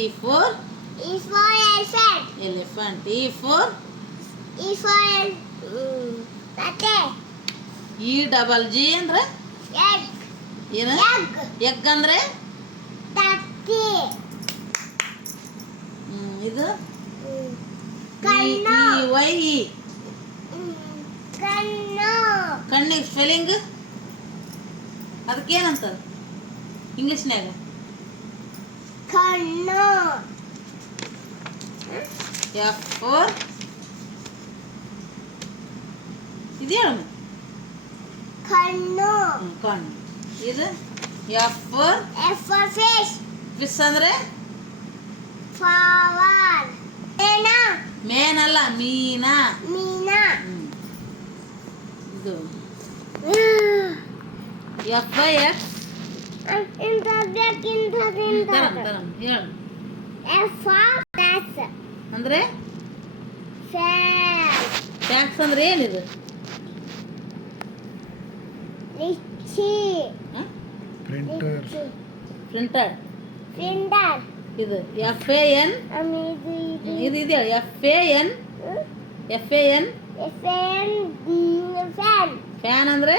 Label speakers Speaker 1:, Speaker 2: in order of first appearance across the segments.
Speaker 1: for
Speaker 2: elephant.
Speaker 1: elephant. E for
Speaker 2: Tate.
Speaker 1: E double G ಅಂದ್ರೆ
Speaker 2: Egg.
Speaker 1: ಏನು egg ಅಂದ್ರೆ
Speaker 2: Tati.
Speaker 1: ಇದು
Speaker 2: Kanno.
Speaker 1: Y
Speaker 2: Kanno.
Speaker 1: ಕಣ್ಣಿಗೆ ಸ್ಪೆಲ್ಲಿಂಗ್ ಅದಕ್ಕೇನಂತ ಇಂಗ್ಲೀಷ್ನ್ಯಾಗ
Speaker 2: Kanno.
Speaker 1: ಎಫ್ ಫೋರ್ ಇದು ಹೇಳು
Speaker 2: Kanno.
Speaker 1: ಕಣ್ಣು ಇದು F for
Speaker 2: F for fish.
Speaker 1: Fish ಅಂದ್ರೆ
Speaker 2: Flower. Mena.
Speaker 1: ಮೇನಲ್ಲ ಮೀನಾ
Speaker 2: Mina.
Speaker 1: ಇದು ಎಫ್ ಬೈ ಎಕ್ಸ್ ತರಂ ಹೇಳು
Speaker 2: F for tax.
Speaker 1: ಅಂದ್ರೆ
Speaker 2: Fair.
Speaker 1: ಟ್ಯಾಕ್ಸ್ ಅಂದ್ರೆ ಏನಿದು
Speaker 2: Litchi.
Speaker 3: Printer
Speaker 1: printer
Speaker 2: Printer.
Speaker 1: ಇದು ಎಫ್ ಎ ಎನ್ ಇದು ಇದೆ F A N
Speaker 2: Fan.
Speaker 1: Fan ಅಂದ್ರೆ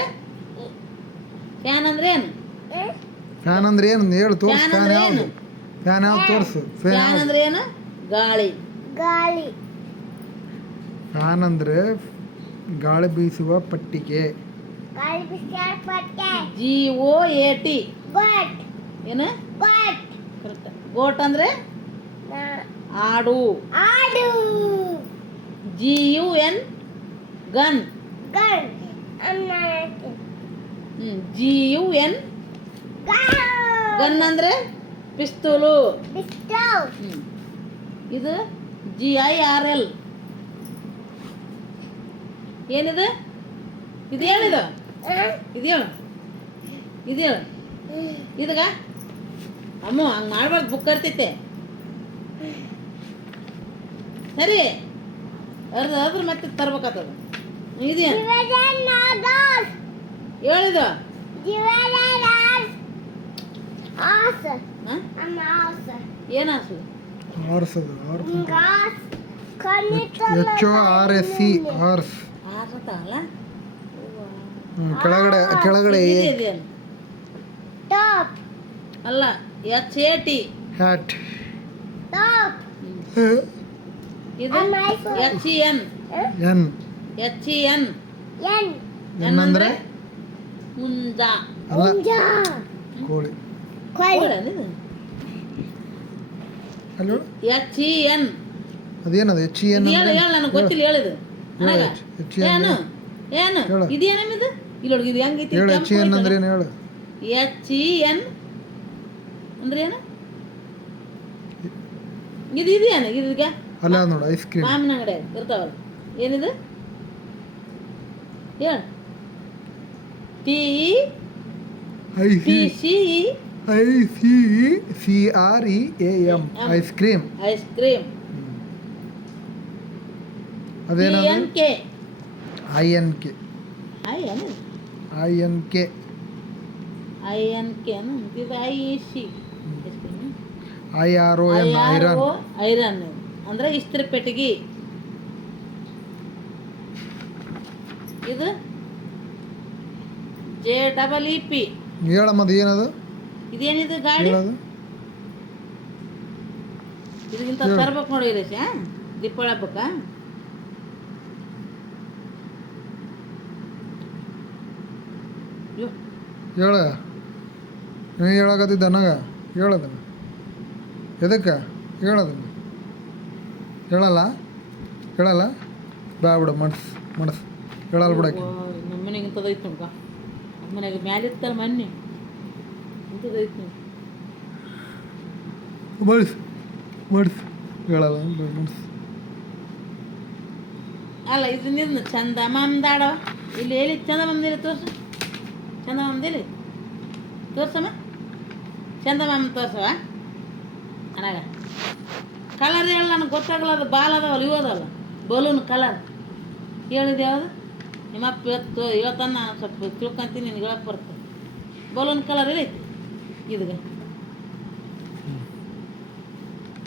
Speaker 1: ಏನು
Speaker 3: ಫ್ಯಾನ್ ಅಂದ್ರೆ ಏನು ಹೇಳು ತೋರ್ಸು
Speaker 1: ಫ್ಯಾನ್
Speaker 3: ಫ್ಯಾನ್
Speaker 1: ಅಂದ್ರೆ
Speaker 3: ಯಾವುದು
Speaker 1: ಏನು
Speaker 3: ಫ್ಯಾನ್ ಯಾವ್ದು ತೋರ್ಸು
Speaker 1: ಫ್ಯಾನ್ ಅಂದ್ರೆ ಏನು ಗಾಳಿ
Speaker 2: Gali.
Speaker 3: ಫ್ಯಾನ್ ಅಂದ್ರೆ ಗಾಳಿ ಬೀಸುವ ಪಟ್ಟಿಗೆ
Speaker 2: Gali biscuit patte.
Speaker 1: G O A T
Speaker 2: Goat.
Speaker 1: ಏನು
Speaker 2: Goat.
Speaker 1: ಕರೆಕ್ಟ್ ಗೋಟ್ ಅಂದ್ರೆ
Speaker 2: Na.
Speaker 1: ಆಡು
Speaker 2: Adu.
Speaker 1: G U N gun
Speaker 2: Gun. I'm not.
Speaker 1: G U N
Speaker 2: Gun.
Speaker 1: Gun ಅಂದ್ರೆ ಪಿಸ್ತೂಲು
Speaker 2: Pistol.
Speaker 1: ಇದು ಜಿ ಐ ಆರ್ ಎಲ್ ಏನಿದು ಇದು ಹೇಳಿದ ಇದು ಹೇಳು ಇದು ಹೇಳು ಇದಗ ಅಮ್ಮ ಹಂಗೆ ಮಾಡ್ಬಾರ್ದು ಬುಕ್ ಕರ್ತೈತೆ ಸರಿ ಅದ್ರ ಮತ್ತೆ ತರ್ಬೇಕಾಗ್ತದ ಇದೇನು
Speaker 2: Dividend.
Speaker 1: ಹೇಳಿದ
Speaker 2: Dividend. Awesome.
Speaker 1: ಹಾಂ
Speaker 2: I'm awesome.
Speaker 1: ಏನು ಅಸಲು
Speaker 3: ಆರ್ಸದು
Speaker 2: Gas.
Speaker 3: H O R S C ಆರ್ಸ್
Speaker 1: ಆಸತ್ತಲ್ಲ
Speaker 3: ಕೆಳಗಡೆ
Speaker 1: ಇದೇನು
Speaker 2: Top.
Speaker 1: ಅಲ್ಲ H A T
Speaker 3: hat
Speaker 2: Top.
Speaker 1: ಇದು H E N
Speaker 3: H
Speaker 1: E E ಎನ್
Speaker 2: Yen.
Speaker 3: ಎನ್ ಅಂದ್ರೆ
Speaker 1: ಮುಂಜ
Speaker 3: ಅಲ್ಲ
Speaker 2: Unja.
Speaker 3: ಕೋಳಿ
Speaker 2: Quali.
Speaker 3: ಅಲ್ಲಿ
Speaker 1: ಎಚ್ ಇ ಎನ್
Speaker 3: ಅದೇನದು ಎಚ್ ಇ ಎನ್
Speaker 1: ಹೇಳು ಹೇಳು ನನಗೆ ಗೊತ್ತಿಲ್ಲ ಹೇಳಿದು ನನಗ
Speaker 3: ಎಚ್ ಇ ಎನ್
Speaker 1: ಏನು ಏನು
Speaker 3: ಹೇಳು.
Speaker 1: ಇದೇನಮ್ಮಿದು ಇಲ್ಲಿ ನೋಡಿ ಇದು ಹೆಂಗೈತಿ
Speaker 3: ಹೇಳು ಎಚ್ ಇ ಎನ್ ಅಂದ್ರೆ ಏನು ಹೇಳು
Speaker 1: ಎಚ್ ಇ ಎನ್ ಅಂದ್ರೆ ಏನು ಇದು ಇದೇನು ಇದಕ್ಕೆ
Speaker 3: ಅಲ್ಲ ನೋಡು ಐಸ್ ಕ್ರೀಮ್
Speaker 1: ಮಾವಿನ ಅಂಗಡಿ ಇರ್ತಾವಲ್ಲ ಏನಿದು ಹೇಳು T E
Speaker 3: I
Speaker 1: T
Speaker 3: C
Speaker 1: C E
Speaker 3: C R E A M ice cream
Speaker 1: ice cream T
Speaker 3: ಅದೇನದು
Speaker 1: N K
Speaker 3: I N K
Speaker 1: I N
Speaker 3: I N K
Speaker 1: I N K ಇದು I E C
Speaker 3: I R O N iron
Speaker 1: iron ಅಂದ್ರೆ ಇಸ್ತ್ರಿ ಪೆಟ್ಟಿಗೆ ಇದು J double E P
Speaker 3: ಹೇಳಮ್ಮದು ಏನದು
Speaker 1: ಇದೇನಿದು ಗಾಡಿ
Speaker 3: ಹೇಳದು
Speaker 1: ಇದಕ್ಕಿಂತ
Speaker 3: ಹೇಳು.
Speaker 1: ತರ್ಬೇಕು ನೋಡಿ ಇರೇಶ ದೀಪಾವಳಿ ಹಬ್ಬಕ್ಕ ಅಯ್ಯೋ,
Speaker 3: ಹೇಳ ನೀ ಹೇಳಕತ್ತಿದ್ದ ನನಗ ಹೇಳದನ್ನ ಎದಕ್ಕೆ ಹೇಳದನ್ನ ಹೇಳಲ್ಲ ಬಾ ಬಿಡು ಮನಸ್ಸು ಹೇಳಲ್ಲ ಬಿಡಕ್ಕೆ
Speaker 1: ನಮ್ಮ ಮನೆಗೆ ಇಂಥದ್ದು ಐತೆ ನೋಡ್ಕ ನಮ್ಮ ಮನೆಗೆ ಮ್ಯಾಲಿತ್ತಲ್ಲ ಮೊನ್ನೆ ಇಂಥದ್ದು ಐತೆ ನೋಡಿ
Speaker 3: ಮನಸ್ಸು ಹೇಳಲ್ಲ ಮನಸ್ಸು
Speaker 1: ಅಲ್ಲ ಇದನ್ನ ಚಂದ ಮಾಮದಾಡವ ಇಲ್ಲಿ ಹೇಳಿ ಚಂದ ಮಾಮದಿಲ್ಲ ತೋರ್ಸು ಚಂದ ಮಾಮದಿಲ್ಲ ತೋರ್ಸಮ್ಮ ಚಂದ ಮಾಮ ತೋರ್ಸವ ಅನಾಗ ಕಲರ್ ಹೇಳಿ ನನಗೆ ಗೊತ್ತಾಗಲ್ಲ ಅದು ಬಾಲ್ ಅದಾವಲ್ಲ ಇವು ಅದಾವಲ್ಲ ಬಲೂನ್ ಕಲರ್ ಹೇಳಿದ ಯಾವುದು ನಿಮ್ಮಪ್ಪ ಇವತ್ತು ಹೇಳ್ತಾನೆ ನಾನು ಸ್ವಲ್ಪ ತಿಳ್ಕೊಂತೀನಿ ನಿನಗೆ ಹೇಳಕ್ಕೆ ಬರ್ತದೆ ಬಲೂನ್ ಕಲರ್ ಎಲ್ಲೈತಿ ಇದಕ್ಕೆ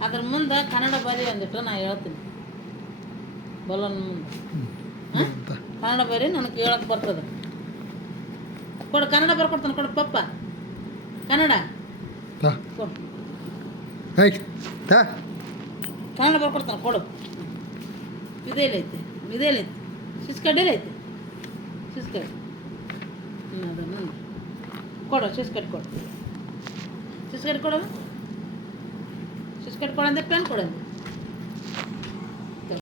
Speaker 1: ಅದ್ರ ಮುಂದೆ ಕನ್ನಡ ಬರೀ ಅಂದಿಟ್ಟು ನಾ ಹೇಳ್ತೀನಿ ಬಲೂನ್ ಮುಂದೆ
Speaker 3: ಅಂತ
Speaker 1: ಕನ್ನಡ ಬರೀ ನನಗೆ ಹೇಳಕ್ಕೆ ಬರ್ತದೆ. ಕೊಡು ಕನ್ನಡ ಬರ್ಕೊಡ್ತಾನೆ, ಕೊಡು ಪಪ್ಪ ಕನ್ನಡ
Speaker 3: ತಾ
Speaker 1: ಕೊಡು,
Speaker 3: ಹೇ ತಾ
Speaker 1: ಕನ್ನಡ ಬರ್ಕೊಡ್ತಾನೆ ಕೊಡು. ಇದೇಲೈತೆ ಇದೇಲೈತೆ ಸಿಸ್ಕಡ್ಡೇಲೈತೆ ಸಿಸ್ಕಡ್ ಅದನ್ನು ಕೊಡು, ಸಿಸ್ಕಟ್ ಕೊಡು, ಸಿಸ್ಕಟ್ ಕೊಡೋದು, ಸಿಸ್ಕಟ್ ಕೊಡಂದೆ ಪೆನ್ ಕೊಡಂದೆ